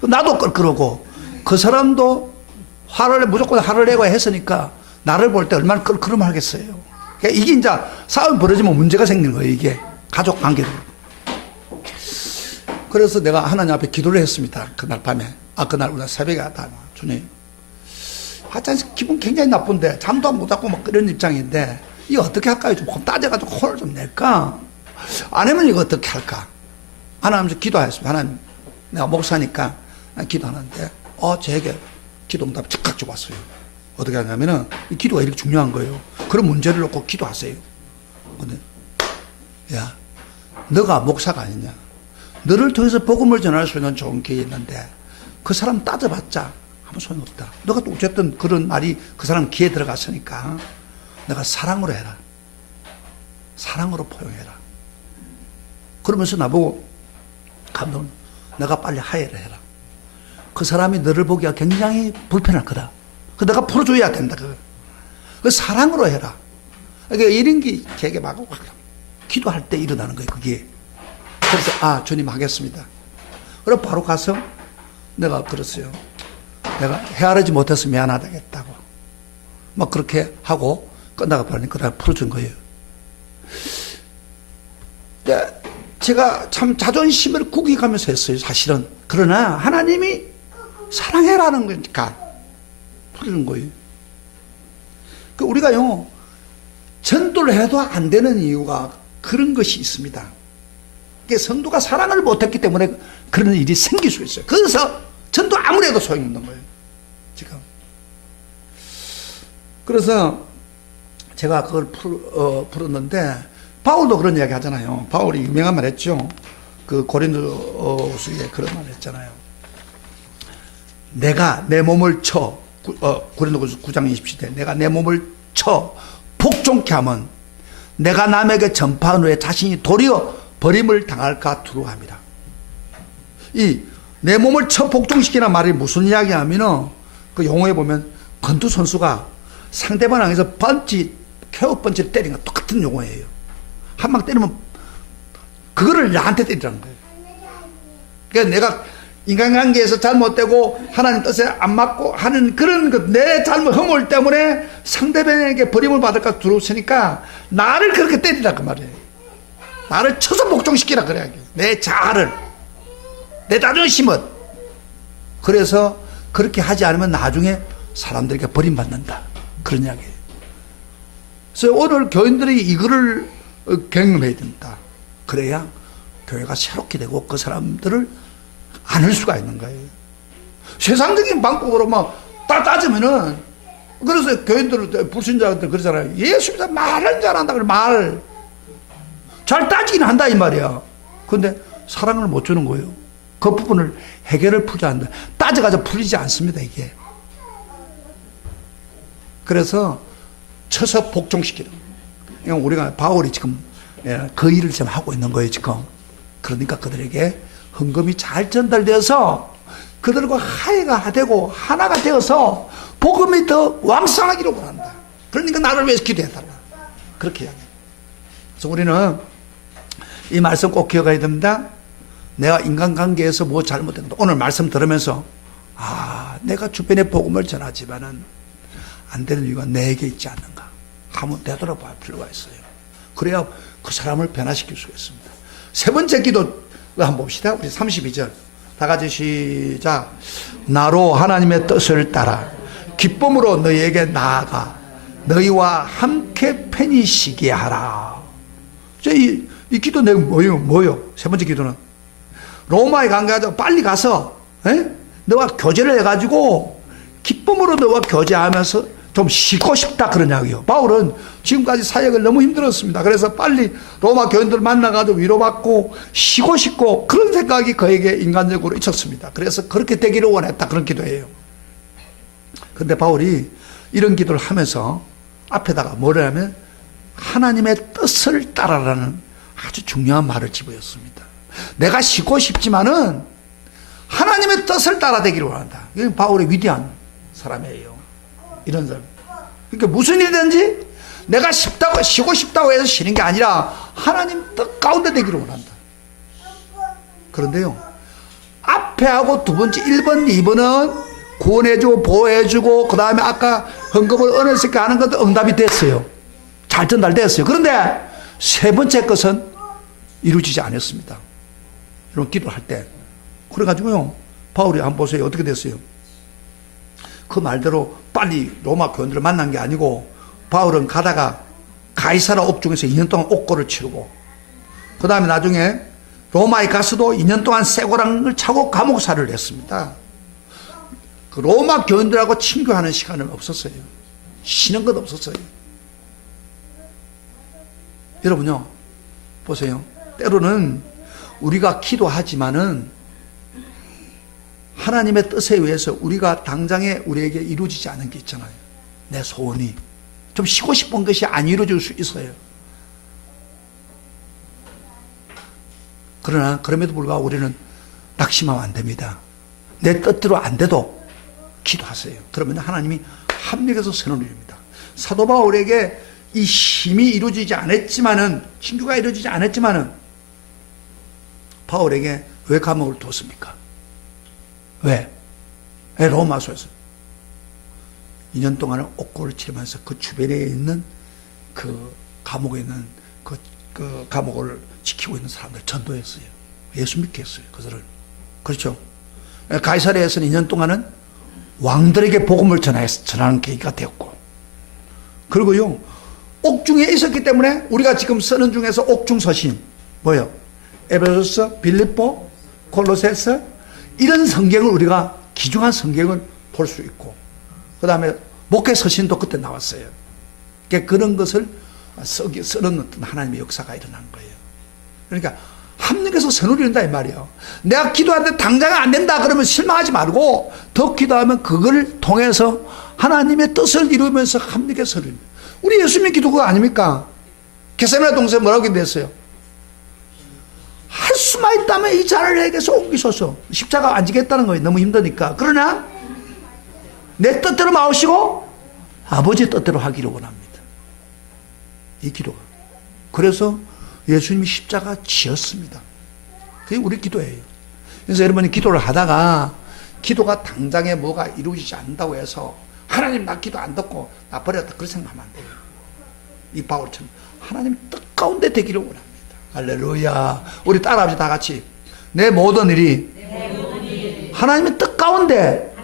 나도 껄끄러고. 그 사람도 무조건 화를 내고 했으니까, 나를 볼 때 얼마나 껄끄러움하겠어요. 그러니까 이게 이제 싸움이 벌어지면 문제가 생기는 거예요, 이게. 가족 관계로. 그래서 내가 하나님 앞에 기도를 했습니다. 그날 밤에. 그날 우리 새벽에 주님. 하여튼 기분 굉장히 나쁜데, 잠도 못 자고 막 그런 입장인데, 이거 어떻게 할까요? 좀 따져가지고 혼을 좀 낼까? 아니면 이거 어떻게 할까? 하나님 기도하였습니다. 하나님, 내가 목사니까 기도하는데, 저에게 기도 응답 즉각 줘봤어요. 어떻게 하냐면은, 이 기도가 이렇게 중요한 거예요. 그런 문제를 놓고 기도하세요. 근데, 야, 너가 목사가 아니냐? 너를 통해서 복음을 전할 수 있는 좋은 기회 있는데, 그 사람 따져봤자 아무 소용없다. 너가 또 어쨌든 그런 말이 그 사람 귀에 들어갔으니까, 내가 사랑으로 해라. 사랑으로 포용해라. 그러면서 나보고, 감독, 내가 빨리 하해를 해라. 그 사람이 너를 보기가 굉장히 불편할 거다. 내가 풀어줘야 된다. 그 사랑으로 해라. 그러니까 이런 게 되게 막 기도할 때 일어나는 거예요, 그게. 그래서, 주님 하겠습니다. 그럼 바로 가서 내가 그랬어요. 내가 헤아리지 못해서 미안하다겠다고. 막 그렇게 하고 끝나가 버리니까 그날 풀어준 거예요. 근데 제가 참 자존심을 구기가면서 했어요, 사실은. 그러나 하나님이 사랑해라는 거니까 풀어준 거예요. 우리가요, 전도를 해도 안 되는 이유가 그런 것이 있습니다. 성도가 사랑을 못했기 때문에 그런 일이 생길 수 있어요. 그래서 전도 아무리 해도 소용없는 거예요, 지금. 그래서 제가 그걸 풀었는데, 바울도 그런 이야기 하잖아요. 바울이 유명한 말 했죠. 그 고린도후서에 그런 말 했잖아요. 내가 내 몸을 고린도후서 9장 27절, 내가 내 몸을 쳐 복종케 하면 내가 남에게 전파한 후에 자신이 도리어 버림을 당할까 두려워합니다. 내 몸을 쳐 복종시키는 말이 무슨 이야기냐면은, 그 용어에 보면 권투 선수가 상대방 향해서 케어 펀치를 때리는 것 똑같은 용어예요. 한 방 때리면 그거를 나한테 때리라는 거예요. 그러니까 내가 인간관계에서 잘못되고 하나님 뜻에 안 맞고 하는 그런 것, 내 잘못 허물 때문에 상대방에게 버림을 받을까 두려우니까 나를 그렇게 때리라 그 말이에요. 나를 쳐서 복종시키라 그래야 해요. 내 자아를, 내 자존심을. 그래서 그렇게 하지 않으면 나중에 사람들에게 버림받는다, 그런 이야기예요. 그래서 오늘 교인들이 이거를 경험해야 된다. 그래야 교회가 새롭게 되고 그 사람들을 안을 수가 있는 거예요. 세상적인 방법으로 막 따지면은, 그래서 교인들, 불신자들 그러잖아요. 예수 믿어 말은 잘한다 그래. 말 잘 따지긴 한다 이 말이야. 근데 사랑을 못 주는 거예요. 그 부분을 해결을 풀지 않는다. 따져가지고 풀리지 않습니다 이게. 그래서 쳐서 복종시키는 거예요. 우리가 바울이 지금 그 일을 지금 하고 있는 거예요 지금. 그러니까 그들에게 헌금이 잘 전달되어서 그들과 화해가 되고 하나가 되어서 복음이 더 왕성하기를 원한다. 그러니까 나를 위해서 기도해달라, 그렇게 이야기해요. 그래서 우리는 이 말씀 꼭 기억해야 됩니다. 내가 인간관계에서 뭐 잘못했는데, 오늘 말씀 들으면서 내가 주변에 복음을 전하지만은 안 되는 이유가 내게 있지 않는가 한번 되돌아볼 필요가 있어요. 그래야 그 사람을 변화시킬 수가 있습니다. 세 번째 기도 한번 봅시다. 우리 32절 다 같이 시작. 나로 하나님의 뜻을 따라 기쁨으로 너희에게 나아가 너희와 함께 편히 쉬게 하라. 이 기도 내용 뭐예요? 세 번째 기도는 로마에 간가지고 빨리 가서 너와 교제를 해가지고 기쁨으로 너와 교제하면서 좀 쉬고 싶다, 그런 이야기예요. 바울은 지금까지 사역을 너무 힘들었습니다. 그래서 빨리 로마 교인들 만나가지고 위로받고 쉬고 싶고 그런 생각이 그에게 인간적으로 있었습니다. 그래서 그렇게 되기를 원했다, 그런 기도예요. 그런데 바울이 이런 기도를 하면서 앞에다가 뭐를 하면 하나님의 뜻을 따라라는 아주 중요한 말을 집어였습니다. 내가 쉬고 싶지만은 하나님의 뜻을 따라 되기를 원한다. 이게 바울의 위대한 사람이에요. 이런 사람. 그러니까 무슨 일이든지 내가 쉬고 싶다고 해서 쉬는 게 아니라 하나님 뜻 가운데 되기를 원한다. 그런데요, 앞에 하고 두 번째 1번, 2번은 구원해주고 보호해주고 그 다음에 아까 헌금을 은혜스럽게 하는 것도 응답이 됐어요. 잘 전달됐어요. 그런데 세 번째 것은 이루어지지 않았습니다. 이런 기도할 때. 그래가지고요, 바울이 한번 보세요. 어떻게 됐어요? 그 말대로 빨리 로마 교인들을 만난 게 아니고, 바울은 가다가 가이사라 옥중에서 2년 동안 옥고를 치르고, 그 다음에 나중에 로마에 가서도 2년 동안 쇠고랑을 차고 감옥살이를 했습니다. 그 로마 교인들하고 친교하는 시간은 없었어요. 쉬는 것 없었어요. 여러분요, 보세요. 때로는 우리가 기도하지만은 하나님의 뜻에 의해서 우리가 당장에 우리에게 이루어지지 않은 게 있잖아요. 내 소원이 좀 쉬고 싶은 것이 안 이루어질 수 있어요. 그러나 그럼에도 불구하고 우리는 낙심하면 안 됩니다. 내 뜻대로 안 돼도 기도하세요. 그러면 하나님이 합력해서 선언을 이룹니다. 사도 바울에게 이 힘이 이루어지지 않았지만은, 친교가 이루어지지 않았지만은 바울에게 왜 감옥을 뒀습니까? 왜 로마서에서 2년 동안을 옥고를 치르면서 그 주변에 있는 그 감옥에 있는 그 감옥을 지키고 있는 사람들 전도했어요. 예수 믿게 했어요. 그들을. 그렇죠. 가이사랴에서는 2년 동안은 왕들에게 복음을 전하는 계기가 되었고, 그리고요, 옥중에 있었기 때문에 우리가 지금 쓰는 중에서 옥중 서신 뭐예요? 에베소서, 빌립보, 콜로새서, 이런 성경을 우리가 귀중한 성경을 볼 수 있고, 그 다음에 목회 서신도 그때 나왔어요. 그런 것을 쓰는 어떤 하나님의 역사가 일어난 거예요. 그러니까 합력해서 선을 이룬다 이 말이에요. 내가 기도하는데 당장 안 된다 그러면 실망하지 말고 더 기도하면 그걸 통해서 하나님의 뜻을 이루면서 합력해서 선을 이룬다. 우리 예수님 기도 그거 아닙니까? 겟세마네 동산 뭐라고 기도했어요? 할 수만 있다면 이 잔을 내게서 옮기소서. 십자가 안 지겠다는 거예요. 너무 힘드니까. 그러나 내 뜻대로 마오시고 아버지 뜻대로 하기를 원합니다. 이 기도가. 그래서 예수님이 십자가 지었습니다. 그게 우리 기도예요. 그래서 여러분이 기도를 하다가 기도가 당장에 뭐가 이루어지지 않는다고 해서 하나님 나 기도 안 듣고 나 버렸다 그렇게 생각하면 안 돼요. 이 바울처럼 하나님 뜻 가운데 되기를 원합니다. 할렐루야. 우리 따라합시다. 다 같이. 내 모든 일이 하나님의 뜻 가운데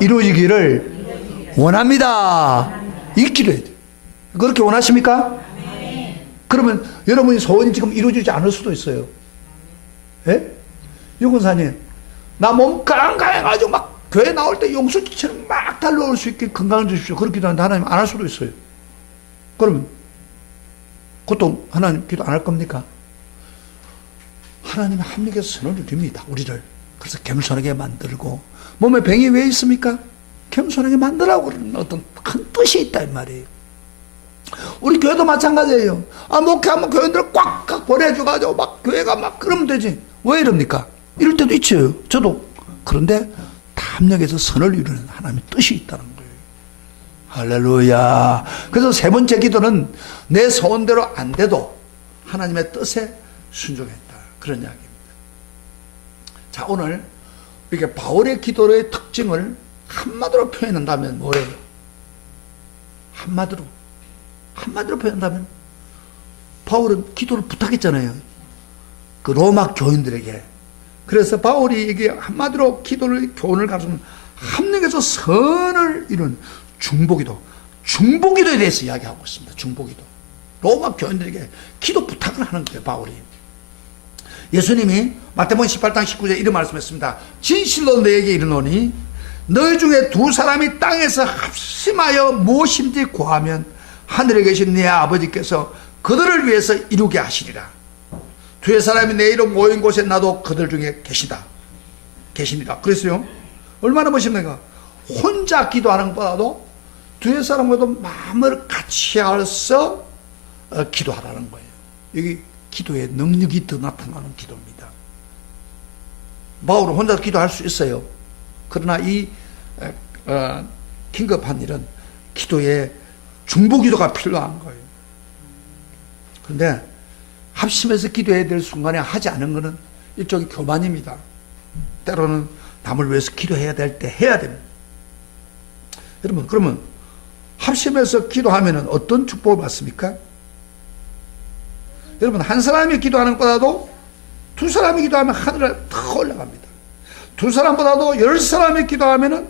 이루어지기를 원합니다. 이 기도해야 돼요. 그렇게 원하십니까? 그러면 여러분이 소원이 지금 이루어지지 않을 수도 있어요. 예? 유권사님, 나 몸 강강해가지고 막 교회 나올 때 용수처럼 막 달려올 수 있게 건강을 주십시오. 그렇게 기도하는데 하나님 안 할 수도 있어요. 그러면 그것도 하나님 기도 안 할 겁니까? 하나님의 합력에서 선을 드립니다. 우리를. 그래서 겸손하게 만들고 몸에 병이 왜 있습니까? 겸손하게 만들라고 그러는 어떤 큰 뜻이 있다 이 말이에요. 우리 교회도 마찬가지예요. 목회하면 교인들 꽉꽉 보내줘가지고 막 교회가 막 그러면 되지. 왜 이럽니까? 이럴 때도 있죠. 저도. 그런데 다 합력해서 선을 이루는 하나님의 뜻이 있다는 거예요. 할렐루야. 그래서 세 번째 기도는 내 소원대로 안 돼도 하나님의 뜻에 순종했다. 그런 이야기입니다. 자, 오늘 이렇게 바울의 기도의 특징을 한마디로 표현한다면 뭐예요? 한마디로 표현한다면 바울은 기도를 부탁했잖아요. 그 로마 교인들에게. 그래서 바울이 이게 한마디로 기도를 교훈을 가르치면 합력해서 선을 이룬 중보기도에 대해서 이야기하고 있습니다. 중보기도. 로마 교인들에게 기도 부탁을 하는 거예요, 바울이. 예수님이 마태복음 18장 19절에 이런 말씀했습니다. 진실로 너에게 이르노니 너희 중에 두 사람이 땅에서 합심하여 무엇인지 구하면 하늘에 계신 네 아버지께서 그들을 위해서 이루게 하시리라. 두의 사람이 내 이름 모인 곳에 나도 그들 중에 계시니라. 그랬어요. 얼마나 멋있는가. 혼자 기도하는 것보다도 두의 사람과도 마음을 같이 해서 기도하라는 거예요. 여기 기도의 능력이 더 나타나는 기도입니다. 바울은 혼자 기도할 수 있어요. 그러나 이 긴급한 일은 기도의 중보기도가 필요한 거예요. 그런데 합심해서 기도해야 될 순간에 하지 않은 것은 일종의 교만입니다. 때로는 남을 위해서 기도해야 될 때 해야 됩니다. 여러분, 그러면 합심해서 기도하면 어떤 축복을 받습니까? 여러분, 한 사람이 기도하는 것보다도 두 사람이 기도하면 하늘에 더 올라갑니다. 두 사람보다도 10사람이 기도하면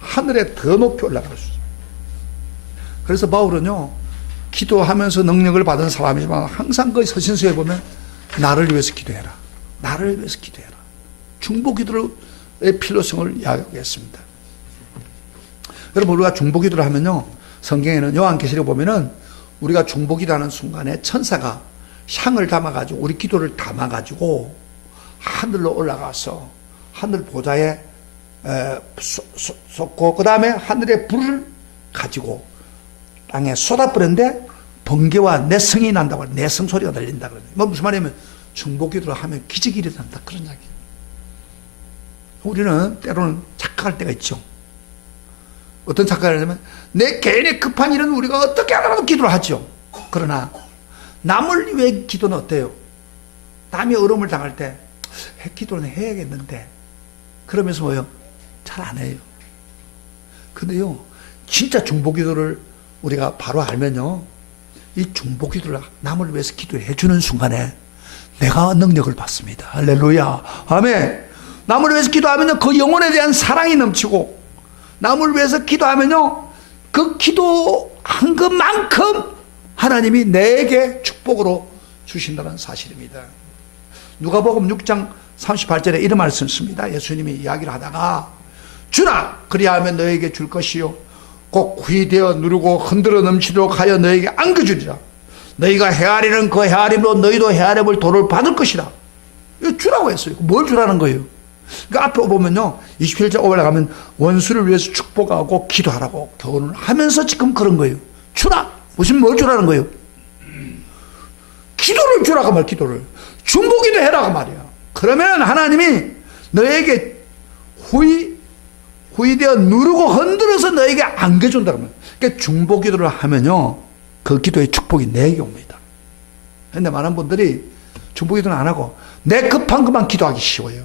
하늘에 더 높이 올라갈 수 있습니다. 그래서 바울은요, 기도하면서 능력을 받은 사람이지만 항상 그 서신서에 보면 나를 위해서 기도해라. 나를 위해서 기도해라. 중보기도의 필요성을 이야기했습니다. 여러분, 우리가 중보기도를 하면요, 성경에는 요한계시록 보면은 우리가 중보기도하는 순간에 천사가 향을 담아가지고 우리 기도를 담아가지고 하늘로 올라가서 하늘 보좌에 쏟고 그 다음에 하늘의 불을 가지고 땅에 쏟아버렸는데 번개와 내성이 난다고 내성 소리가 들린다 그러네. 뭐 무슨 말이냐면 중보기도를 하면 기적이 일어난다 그런 이야기. 우리는 때로는 착각할 때가 있죠. 어떤 착각을 하냐면 내 개인의 급한 일은 우리가 어떻게 하더라도 기도를 하죠. 그러나 남을 위해 기도는 어때요? 남이 어려움을 당할 때 기도는 해야겠는데 그러면서 뭐요? 잘 안 해요. 근데요, 진짜 중보기도를 우리가 바로 알면요, 이 중보기도를 남을 위해서 기도해 주는 순간에 내가 능력을 받습니다. 할렐루야. 아멘. 남을 위해서 기도하면요, 그 영혼에 대한 사랑이 넘치고, 남을 위해서 기도하면요, 그 기도한 것만큼 하나님이 내게 축복으로 주신다는 사실입니다. 누가복음 6장 38절에 이런 말씀을 씁니다. 예수님이 이야기를 하다가 주라 그리하면 너에게 줄 것이요 곧 구이되어 누르고 흔들어 넘치도록 하여 너에게 안겨주리라. 너희가 헤아리는 그 헤아림으로 너희도 헤아림을 도를 받을 것이라. 이거 주라고 했어요. 뭘 주라는 거예요? 그러니까 앞에 보면요, 27절 올라가면 원수를 위해서 축복하고 기도하라고 교훈을 하면서 지금 그런 거예요. 주라. 무슨 뭘 주라는 거예요? 기도를 주라고 말, 기도를. 중보기도 해라고 말이야. 그러면 하나님이 너에게 후이되어 누르고 흔들어서 너에게 안겨준다고 말이야. 그러니까 중보기도를 하면요, 그 기도의 축복이 내게 옵니다. 근데 많은 분들이 중보기도는 안 하고 내 급한 것만 기도하기 쉬워요.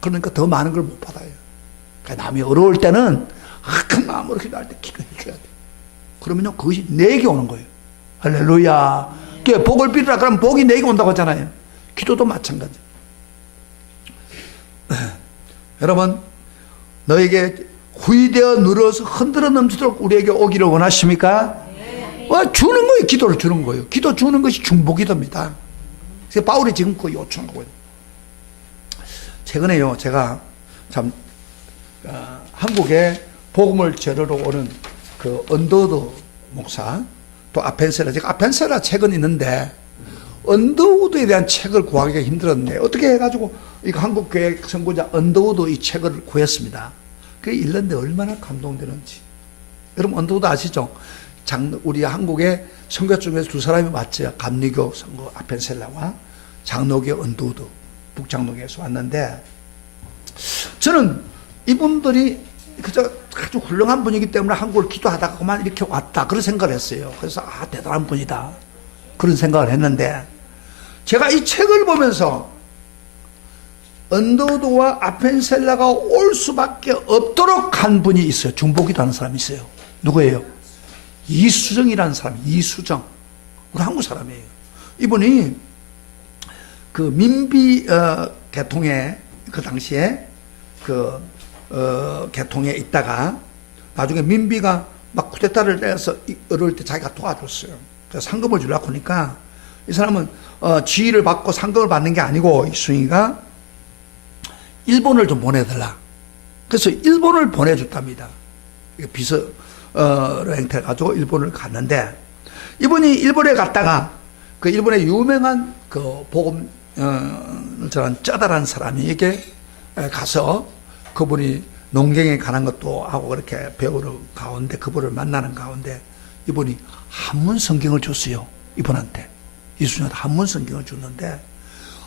그러니까 더 많은 걸 못 받아요. 그러니까 남이 어려울 때는 큰 마음으로 기도할 때 기도해줘야 돼. 그러면요 그것이 내게 오는 거예요. 할렐루야. 복을 빌으라 그러면 복이 내게 온다고 하잖아요. 기도도 마찬가지. 여러분, 너에게 후이되어 누러서 흔들어 넘치도록 우리에게 오기를 원하십니까? 주는 거예요. 기도를 주는 거예요. 기도 주는 것이 중보기도입니다. 그래서 바울이 지금 그 요청하고 있는. 최근에요, 제가 참 한국에 복음을 전하러 오는 그 언더우드 목사, 또 아펜셀라, 제가 아펜셀라 책은 있는데 언더우드에 대한 책을 구하기가 힘들었는데 어떻게 해가지고 이거 한국교회 선구자 언더우드 이 책을 구했습니다. 그게 읽는데 얼마나 감동되는지. 여러분 언더우드 아시죠? 우리 한국의 선교 중에서 두 사람이 왔죠. 감리교 선구 아펜셀라와 장로교 언더우드, 북장로교에서 왔는데 저는 이분들이 그저 아주 훌륭한 분이기 때문에 한국을 기도하다가 그만 이렇게 왔다 그런 생각을 했어요. 그래서 대단한 분이다 그런 생각을 했는데 제가 이 책을 보면서 언더우드와 아펜셀라가 올 수밖에 없도록 한 분이 있어요. 중보기도 하는 사람이 있어요. 누구예요? 이수정이라는 사람. 이수정, 우리 한국 사람이에요. 이분이 그 민비 계통에 그 당시에 계통에 있다가 나중에 민비가 막 쿠데타를 내서 어려울 때 자기가 도와줬어요. 그래서 상금을 주려고 하니까 이 사람은 지위를 받고 상금을 받는 게 아니고 이순이가 일본을 좀 보내달라. 그래서 일본을 보내줬답니다. 비서로 행태해가지고 일본을 갔는데 이분이 일본에 갔다가 그 일본의 유명한 그 복음 저런 쩌다란 사람에게 가서 그분이 농경에 관한 것도 하고 그렇게 배우러 가운데 그분을 만나는 가운데 이분이 한문 성경을 줬어요. 이분한테 이순이한테 한문 성경을 줬는데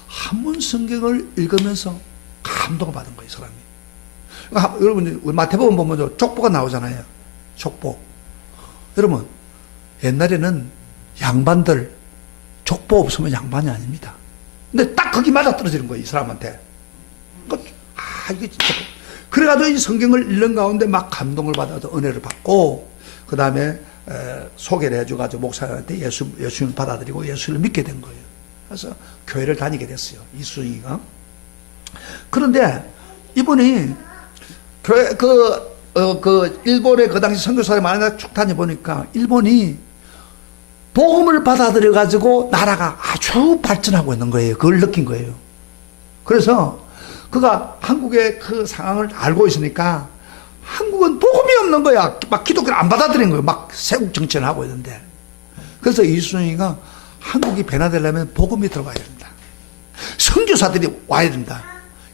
한문 성경을 읽으면서 감동을 받은 거예요, 사람이. 여러분, 우리 마태복음 보면 족보가 나오잖아요. 족보. 여러분, 옛날에는 양반들 족보 없으면 양반이 아닙니다. 근데 딱 거기 맞아 떨어지는 거예요, 이 사람한테. 이게 진짜. 그래가지고 이 성경을 읽는 가운데 막 감동을 받아서 은혜를 받고, 그 다음에 소개를 해줘가지고 목사한테 예수님을 받아들이고 예수를 믿게 된 거예요. 그래서 교회를 다니게 됐어요, 이순이가. 그런데 이분이 교회 일본의 그 당시 선교사를 많이 쭉 다녀보니까 일본이 복음을 받아들여 가지고 나라가 아주 발전하고 있는 거예요. 그걸 느낀 거예요. 그래서 그가 한국의 그 상황을 알고 있으니까 한국은 복음이 없는 거야. 막 기독교를 안 받아들인 거예요. 막 세국 정치를 하고 있는데. 그래서 이순이가 한국이 변화되려면 복음이 들어가야 된다. 선교사들이 와야 된다.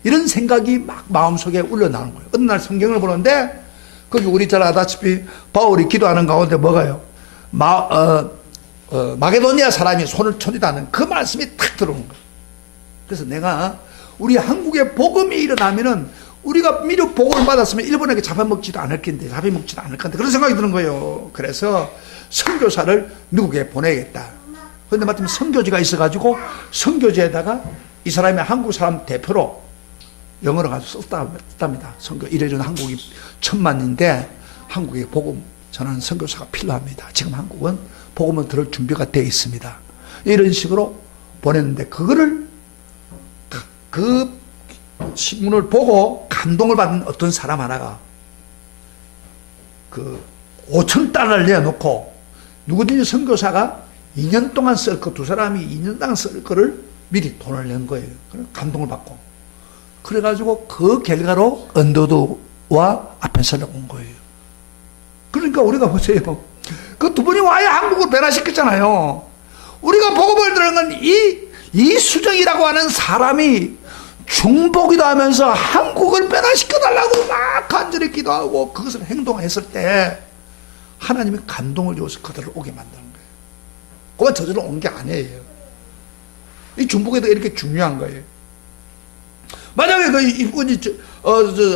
이런 생각이 막 마음속에 울려나오는 거예요. 어느 날 성경을 보는데 거기 우리 잘 아다시피 바울이 기도하는 가운데 뭐가요? 마게도니아 사람이 손을 쳐다는 그 말씀이 탁 들어오는 거예요. 그래서 내가 우리 한국에 복음이 일어나면은 우리가 미국 복음을 받았으면 일본에게 잡아먹지도 않을 건데 그런 생각이 드는 거예요. 그래서 선교사를 미국에 보내야겠다. 그런데 마침 선교지가 있어가지고 선교지에다가 이 사람이 한국 사람 대표로 영어로 가서 썼답니다. 선교 이래저래 한국이 1000만인데 한국에 복음 전하는 선교사가 필요합니다. 지금 한국은 복음을 들을 준비가 되어 있습니다. 이런 식으로 보냈는데 그거를 그 신문을 보고 감동을 받은 어떤 사람 하나가 그 5,000달러를 내놓고 누구든지 선교사가 2년 동안 쓸 거, 두 사람이 2년 동안 쓸 거를 미리 돈을 낸 거예요. 그래서 감동을 받고. 그래가지고 그 결과로 언더우드와 아펜셀라가 온 거예요. 그러니까 우리가 보세요. 그 두 분이 와야 한국을 변화시켰잖아요. 우리가 복음을 들은 건 이수정이라고 하는 사람이 중보기도 하면서 한국을 변화시켜달라고 막 간절히 기도하고 그것을 행동했을 때 하나님이 감동을 줘서 그들을 오게 만드는 거예요. 그건 저절로 온 게 아니에요. 이 중보기도가 이렇게 중요한 거예요. 만약에 그 이분이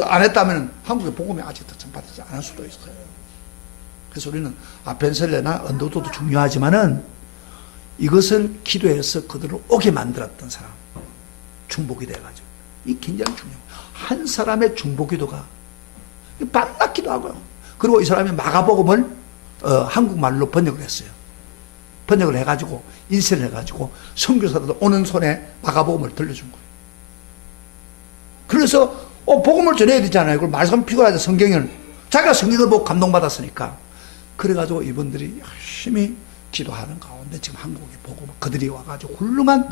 안 했다면 한국의 복음이 아직도 전파되지 않을 수도 있어요. 그래서 우리는 아펜셀레나 언더우드도 중요하지만은 이것을 기도해서 그들을 오게 만들었던 사람. 중보기 돼가지고. 이 굉장히 중요해요. 한 사람의 중보기도가 밤낮 기도하고요. 그리고 이 사람이 마가복음을 한국말로 번역을 했어요. 번역을 해가지고 인쇄를 해가지고 선교사들 오는 손에 마가복음을 들려준 거예요. 그래서 복음을 전해야 되잖아요. 그걸 말씀 피고야지 성경을. 자기가 성경을 보고 감동받았으니까. 그래가지고 이분들이 열심히 기도하는 가운데 지금 한국에 복음을 그들이 와가지고 훌륭한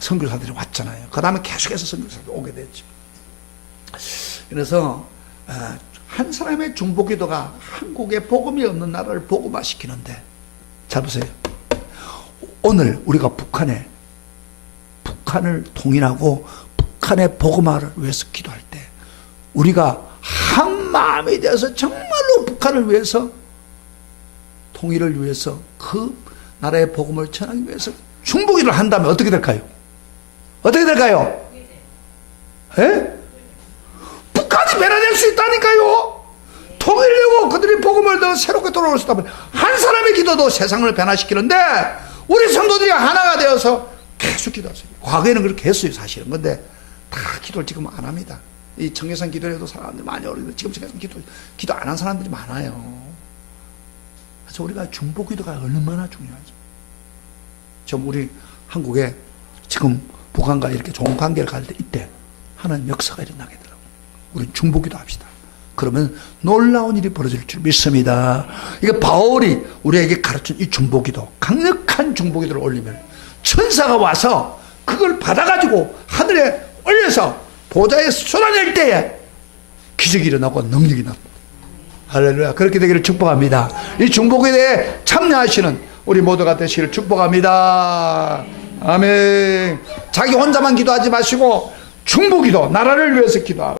선교사들이 왔잖아요. 그 다음에 계속해서 선교사들이 오게 됐죠. 그래서 한 사람의 중보기도가 한국에 복음이 없는 나라를 복음화시키는데, 잘 보세요. 오늘 우리가 북한을 통일하고 북한의 복음화를 위해서 기도할 때 우리가 한 마음이 되어서 정말로 북한을 위해서, 통일을 위해서, 그 나라의 복음을 전하기 위해서 중보기도를 한다면 어떻게 될까요? 어떻게 될까요? 예? 북한이 변화될 수 있다니까요. 통일되고 그들이 복음을 더 새롭게 돌아올 수 있다면 한 사람의 기도도 세상을 변화시키는데, 우리 성도들이 하나가 되어서 계속 기도하세요. 과거에는 그렇게 했어요, 사실은. 근데 다 기도를 지금 안 합니다. 이 청계산 기도에도 사람들이 많이 어려운데 지금 청계산 기도 안 한 사람들이 많아요. 그래서 우리가 중보 기도가 얼마나 중요하죠. 좀 우리 한국에 지금 북한과 이렇게 좋은 관계를 가질 때 이때 하는 역사가 일어나게 되더라고요. 우리 중보 기도 합시다. 그러면 놀라운 일이 벌어질 줄 믿습니다. 이게 바울이 우리에게 가르친 이 중보기도, 강력한 중보기도를 올리면 천사가 와서 그걸 받아가지고 하늘에 올려서 보좌에 쏟아낼 때에 기적이 일어나고 능력이 나옵니다. 할렐루야. 그렇게 되기를 축복합니다. 이 중보기도에 참여하시는 우리 모두가 되시기를 축복합니다. 아멘. 자기 혼자만 기도하지 마시고 중보기도, 나라를 위해서 기도하고